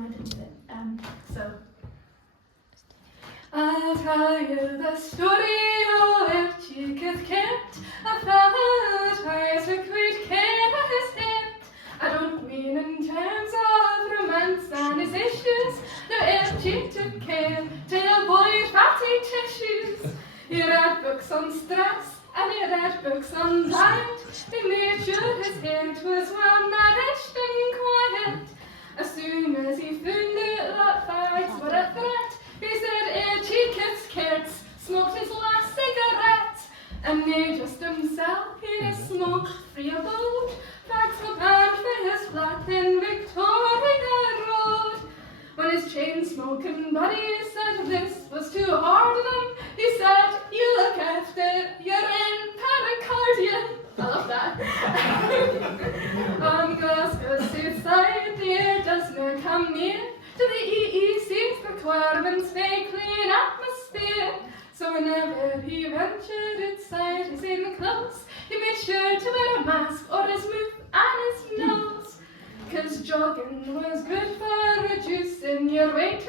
went into it. So I'll tell you the story of a chick's cat, a fella that tries to quit care of his head. I don't mean in terms of romance and his issues, no chick took care to avoid fatty tissues. He read books on stress and he read books on diet. He made sure his head was well nourished and quiet. As soon as he found out that fags were a threat, he said, chick's cats smoked his last cigarette. And made just himself in a smoke-free abode. Fags were banned for his flat in Victoria Road. When his chain-smoking buddy said this was too hard on him, he said, you look after, you're in pericardium. I love that. On Glasgow's seaside, the air does not come near to the EEC's requirements for a clean atmosphere. So whenever he ventured outside his enclose, he made sure to wear a mask or his mouth and his nose. 'Cause jogging was good for reducing your weight.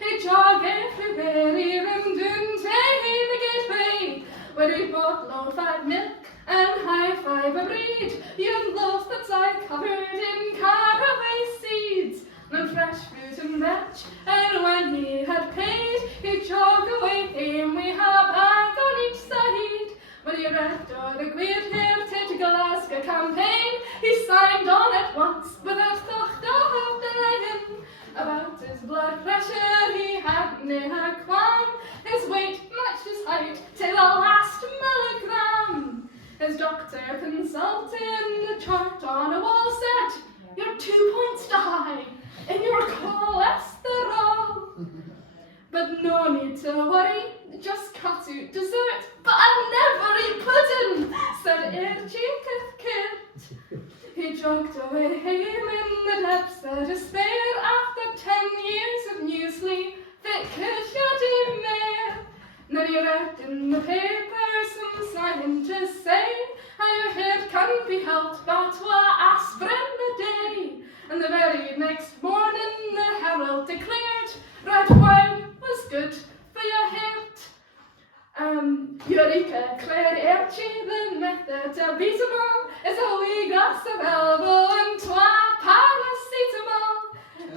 He'd jog everywhere, even down to the gateway, where he bought low-fat milk and high-fibre bread, young loaves that's all covered in caraway seeds, and fresh fruit and veg. And when he had paid, he'd jog away home with a bag on each side. When he read o'er the great-hearted Glasgow campaign, he signed on at once without thought of delaying. About his blood pressure he had never qualm. His weight matched his height to the last milligram. His doctor consulting the chart on a wall said, you're 2 points too high in your cholesterol. But no need to worry, just cut out dessert. But I'll never eat pudding, said chick's cat. He jogged away home in the depths of despair after 10 years of muesli that could shut him there. Then he read in the paper some scientists say how your head can't be helped but 2 aspirin a day. And the very next morning the Herald declared red wine was good for your head. Eureka, Claire Archie, the method to beat 'em all is a wee glass of elbow and 2 paracetamol.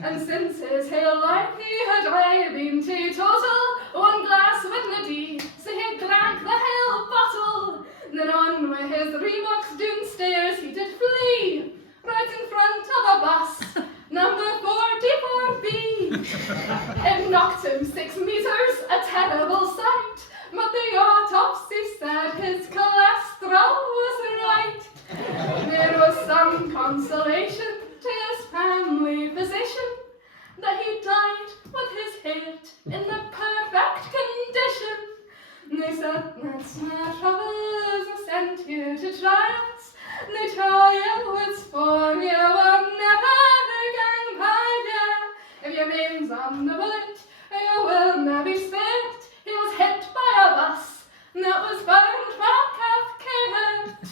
And since his whole life he had been teetotal, 1 glass wouldn't do, so he drank the whole bottle. Then on with his Reeboks downstairs he did flee, right in front of a bus, number 44B. It knocked him 6 meters, a terrible sight, but the autopsy said his cholesterol was right. There was some consolation to his family physician that he died with his head in the perfect condition. They said, that's my troubles, I sent you to trials. They tell you it's for you will never gang by you. If your name's on the bullet, you will never be spared. He was hit by a bus, and that was found back of Cairns.